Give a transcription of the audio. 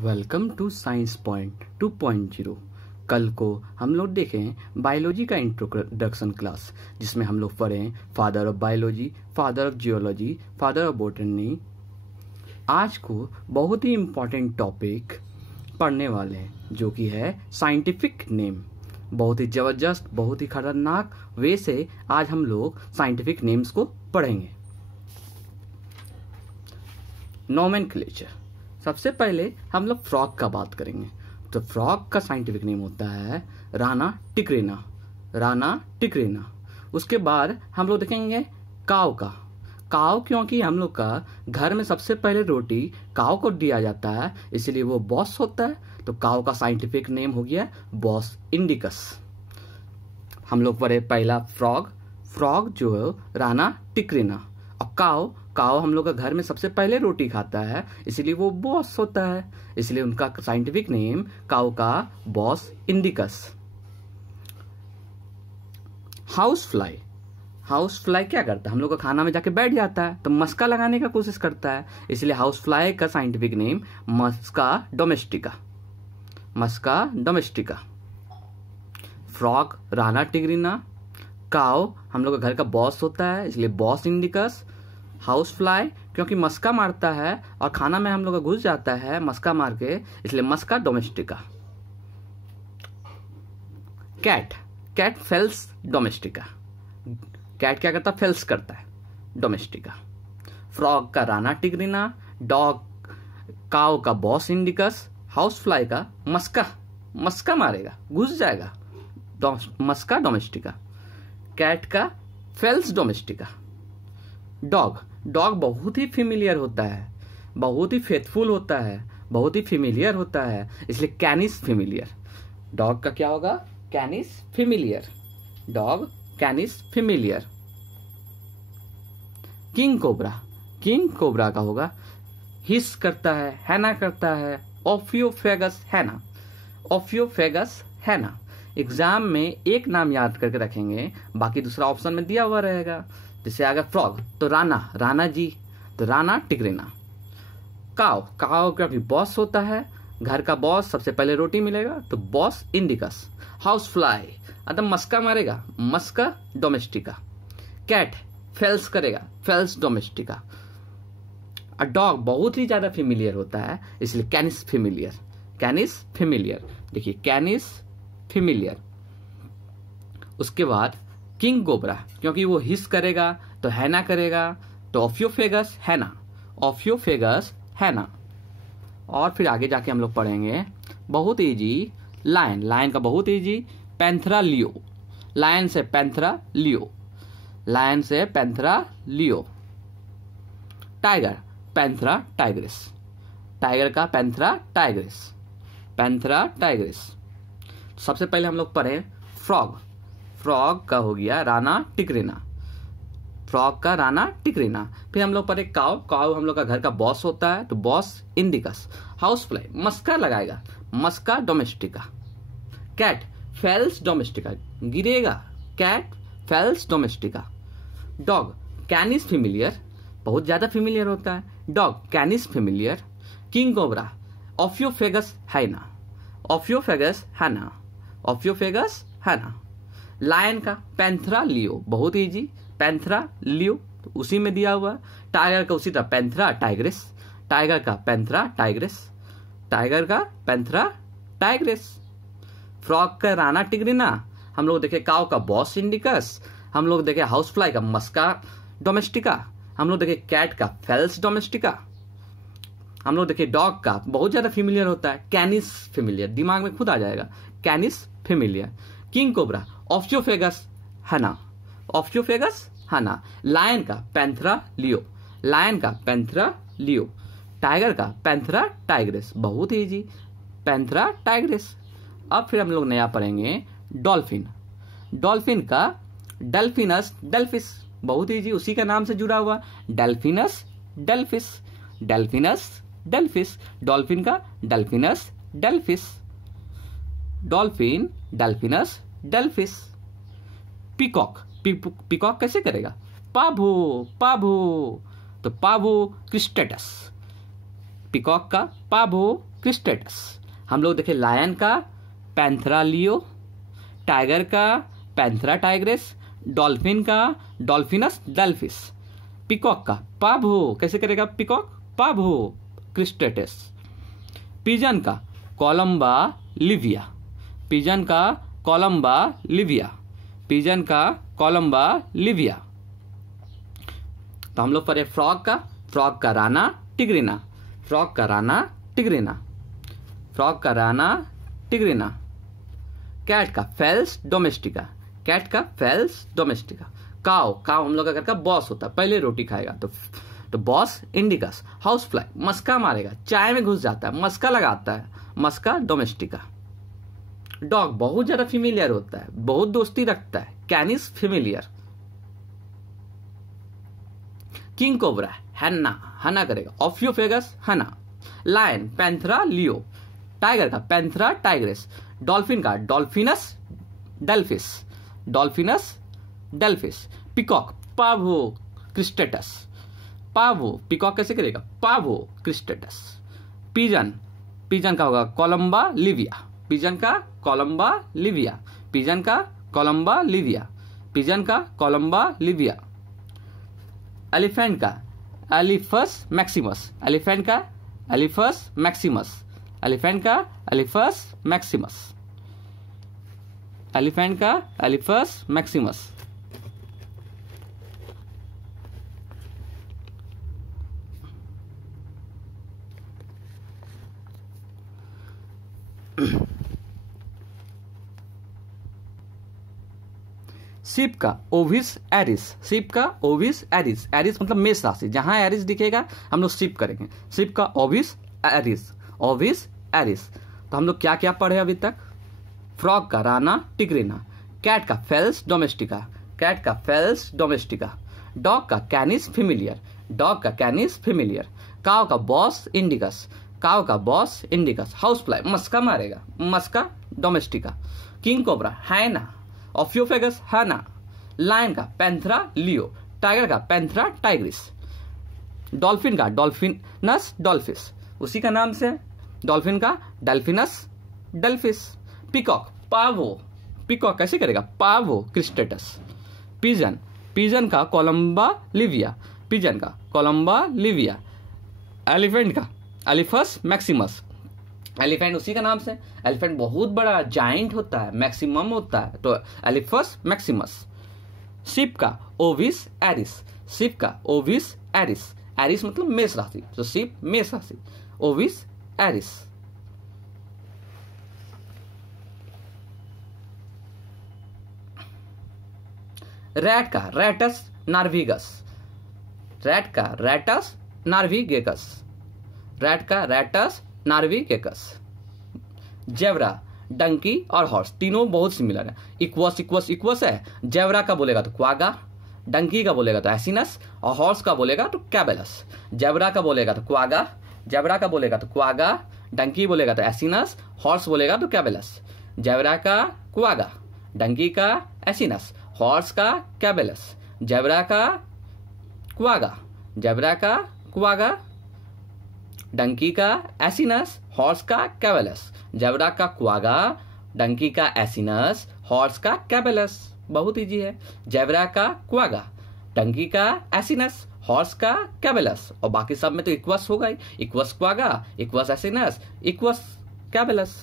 Welcome to science point 2.0। कल को हम लोग देखें बायोलॉजी का इंट्रोडक्शन क्लास, जिसमें हम लोग पढ़ें father of biology, father of geology, father of botany. आज को बहुत ही इम्पोर्टेंट टॉपिक पढ़ने वाले हैं, जो कि है साइंटिफिक नेम। बहुत ही ज़बरदस्त, बहुत ही खतरनाक वे से आज हम लोग साइंटिफिक नेम्स को पढ़ेंगे। नोमेनक्लेचर। सबसे पहले हम लोग फ्रॉग का बात करेंगे। तो फ्रॉग का साइंटिफिक नेम होता है राना टिक्रेना, राना टिक्रेना। उसके बाद हम लोग देखेंगे काव का। काव क्योंकि हम लोग का घर में सबसे पहले रोटी काव को दिया जाता है, इसलिए वो बॉस होता है। तो काव का साइंटिफिक नेम हो गया बॉस इंडिकस। हम लोग पढ़े पहला फ्रॉग, फ्रॉग जो है राना टिक्रेना। और काव, काव हम लोग का घर में सबसे पहले रोटी खाता है, इसलिए वो बॉस होता है, इसलिए उनका साइंटिफिक नेम काव का boss indicus. House fly, house fly क्या करता है? हम लोग का खाना में जाके बैठ जाता है, तो मस्का लगाने का कोशिश करता है, इसलिए हाउस फ्लाई का साइंटिफिक नेम मस्का डोमेस्टिका, मस्का डोमेस्टिका। फ्रॉग राना टिग्रिना, काव हम लोग का घर का बॉस होता है, इसलिए बॉस इंडिकस। हाउस फ्लाई क्योंकि मस्का मारता है और खाना में हम लोग का घुस जाता है मस्का मार के, इसलिए musca domestica. Cat, cat felis domestica. Cat क्या करता है? फेल्स करता है, डोमेस्टिका। फ्रॉग का राना टिग्रिना, डॉग काव का बॉस इंडिकस, हाउस फ्लाई का मस्का, मस्का मारेगा, घुस जाएगा, मस्का डोमेस्टिका। कैट का फेल्स डोमेस्टिका। डॉग, डॉग बहुत ही फेमिलियर होता है, बहुत ही फेथफुल होता है, बहुत ही फेमिलियर होता है, इसलिए कैनिस फेमिलियर। डॉग का क्या होगा? कैनिस familiar. Dog canis familiaris. King cobra, king cobra का होगा हिस करता है, हैना करता है, ओफियोफेगस हैना, ओफियोफेगस हैना। एग्जाम में एक नाम याद करके रखेंगे, बाकी दूसरा ऑप्शन में दिया हुआ रहेगा। जैसे आगे फ्रॉग तो राना, राना जी, तो राना टिग्रिना। काव, काव का भी बॉस होता है, घर का बॉस, सबसे पहले रोटी मिलेगा, तो बॉस इंडिकस। हाउस फ्लाई अतः मस्का मारेगा, मस्का डोमेस्टिका। कैट फेल्स करेगा, फेल्स डोमेस्टिका। और डॉग बहुत ही ज्यादा फेमिलियर होता है, इसलिए कैनिस फेमिलियर, कैनिस फेमिलियर। देखिए कैनिस फेमिलियर। उसके बाद किंग कोबरा क्योंकि वो हिस करेगा तो हैना करेगा, तो ओफियोफेगस हैना, ओफियोफेगस हैना। और फिर आगे जाके हम लोग पढ़ेंगे बहुत इजी लायन, लायन का बहुत इजी पैंथरा लियो, लायन से पैंथरा लियो, लायन से पैंथरा लियो। टाइगर पैंथरा टाइग्रिस, टाइगर का पैंथरा टाइग्रिस, पैंथरा टाइग्रिस। सबसे पहले हम लोग पढ़े फ्रॉग, फ्रॉग का हो गया राना टिक्रेना, फ्रॉग का राना टिक्रेना। फिर हम लोग पढ़े काव, काव हम लोग का घर का बॉस होता है, तो Bos indicus. House fly musca लगाएगा, musca domestica. Cat felis domestica, गिरेगा, cat felis domestica. Dog canis familiaris, बहुत ज्यादा फेमिलियर होता है, dog canis familiaris. King cobra ophiophagus hannah, ophiophagus hannah, ophiophagus हैना। लायन का पैंथरा लियो, बहुत इजी, पैंथरा लियो, तो उसी में दिया हुआ। टाइगर का उसी तरह पैंथरा टाइग्रिस, टाइगर का पैंथरा टाइग्रिस, टाइगर का पैंथरा टाइग्रिस। फ्रॉग का राना टिग्रिना, हम लोग देखे काव का बॉस इंडिकस, हम लोग देखे हाउस फ्लाई का मस्का डोमेस्टिका, हम लोग देखे कैट का फेल्स डोमेस्टिका, हम लोग देखे डॉग का बहुत ज्यादा फेमिलियर होता है कैनिस फेमिलियर, दिमाग में खुद आ जाएगा कैनिस familiaris. King cobra ophiophagus hannah, ophiophagus हैना। लायन का पैंथरा लियो, लायन का पैंथरा लियो। टाइगर का पैंथरा टाइग्रिस, बहुत ही इजी, पैंथरा टाइग्रिस। अब फिर हम लोग नया पढ़ेंगे डॉल्फिन, डॉल्फिन का डेल्फिनस डेल्फिस, बहुत इजी, उसी का नाम से जुड़ा हुआ delphinus delphis, delphinus delphis. Dolphin का delphinus delphis, dolphin delphinus delphis. Peacock, peacock कैसे करेगा? पाभो, पाभो, तो पाभो क्रिस्टेटस, पिकॉक का पाभो क्रिस्टेटस। हम लोग देखे लायन का पैंथरा लियो, टाइगर का पैंथरा टाइग्रेस, डॉल्फिन का डॉल्फिनस डेल्फिस, पिकॉक का पाभो कैसे करेगा पिकॉक पाभो क्रिस्टेटस, पिजन का कोलंबा लिविया, पिजन का कोलंबा लिविया, पिजन का कोलंबा लिविया। तो हम लोग पढ़े फ्रॉग का राना टिग्रिना, फ्रॉग का राना टिग्रिना, फ्रॉग का राना टिग्रिना। कैट का फेल्स डोमेस्टिका, कैट का फेल्स डोमेस्टिका। काव हम लोग का घर का बॉस होता है, पहले रोटी खाएगा तो बॉस इंडिकस। हाउस फ्लाई मस्का मारेगा, चाय में घुस जाता है, मस्का लगाता है, मस्का डोमेस्टिका। डॉग बहुत ज्यादा फेमिलियर होता है, बहुत दोस्ती रखता है, कैनिस फेमिलियर। किंग कोबरा हना करेगा, ऑफियोफेगस हना। लायन पैंथरा लियो, टाइगर का पैंथरा टाइग्रेस, डॉल्फिन का डॉल्फिनस डेल्फिस, डॉल्फिनस डेल्फिस। पिकॉक पाभो क्रिस्टेटस, पाभो पिकॉक कैसे करेगा पाभो क्रिस्टेटस। पिजन का होगा कोलंबा लिविया, पिजन का कोलंबा लिविया, पिजन का कोलंबा लिविया, पिजन का कोलंबा लिविया। एलिफेंट का एलिफस मैक्सिमस, एलिफेंट का एलिफस मैक्सिमस, एलिफेंट का एलिफस मैक्सिमस, एलिफेंट का एलिफस मैक्सिमस। शिप का ओविस एरिस, शिप का ओविस एरिस, एरिस मतलब मेष राशि, जहां एरिस दिखेगा हम लोग शिप करेंगे। शिप का ओविस एरिस, ओविस एरिस। तो हम लोग क्या क्या पढ़े अभी तक? फ्रॉग का राना टिग्रिना, कैट का फेल्स डोमेस्टिका, कैट का फेल्स डोमेस्टिका। डॉग का कैनिस फेमिलियर, डॉग का कैनिस फेमिलियर। काव का बॉस इंडिकस, काव का बॉस इंडिकस। हाउस फ्लाई मस्का मारेगा, मस्का डोमेस्टिका। किंग कोबरा हाइना, ऑफियोफेगस हाना। लायन का पैंथरा लियो, टाइगर का पैंथरा टाइग्रिस। डॉल्फिन का डॉल्फिनस डॉल्फिस, उसी का नाम से डॉल्फिन का डेल्फिनस डेल्फिस। पिकॉक पावो, पिकॉक कैसे करेगा पावो क्रिस्टेटस। पिजन का कोलंबा लिविया, पिजन का कोलंबा लिविया। एलिफेंट का एलिफस मैक्सिमस, एलिफेंट उसी का नाम से, एलिफेंट बहुत बड़ा जाइंट होता है, मैक्सिमम होता है, तो एलिफस मैक्सिमस। शिप का ओविस एरिस, शिप का ओविस एरिस, एरिस मतलब मेष राशि, तो शिप मेष राशि, ओविस एरिस। रैट का रैटस नार्विगस, रैट का रैटस नार्विगेकस, रैट का रैटस नार्विगेकस। जेब्रा डंकी और हॉर्स तीनों बहुत सिमिलर है, इक्वस इक्वस इक्वस है। जेब्रा का बोलेगा तो क्वागा, डंकी का बोलेगा तो एसिनस, और हॉर्स का बोलेगा तो कैबेलस। जेब्रा का बोलेगा तो क्वागा, जेब्रा का बोलेगा तो क्वागा, डंकी बोलेगा तो एसिनस, हॉर्स बोलेगा तो कैबेलस। जेब्रा का क्वागा, डंकी का एसिनस, हॉर्स का कैबेलस। जेब्रा का क्वागा, जेब्रा का क्वागा, डंकी का एसिनस, हॉर्स का कैबेलस। जेब्रा का क्वागा, डंकी का एसिनस, हॉर्स का कैबेलस। बहुत इजी है। जेब्रा का क्वागा, डंकी का एसिनस, हॉर्स का कैबेलस, और बाकी सब में तो इक्वस होगा ही, equus quagga, equus asinus, equus कैबेलस।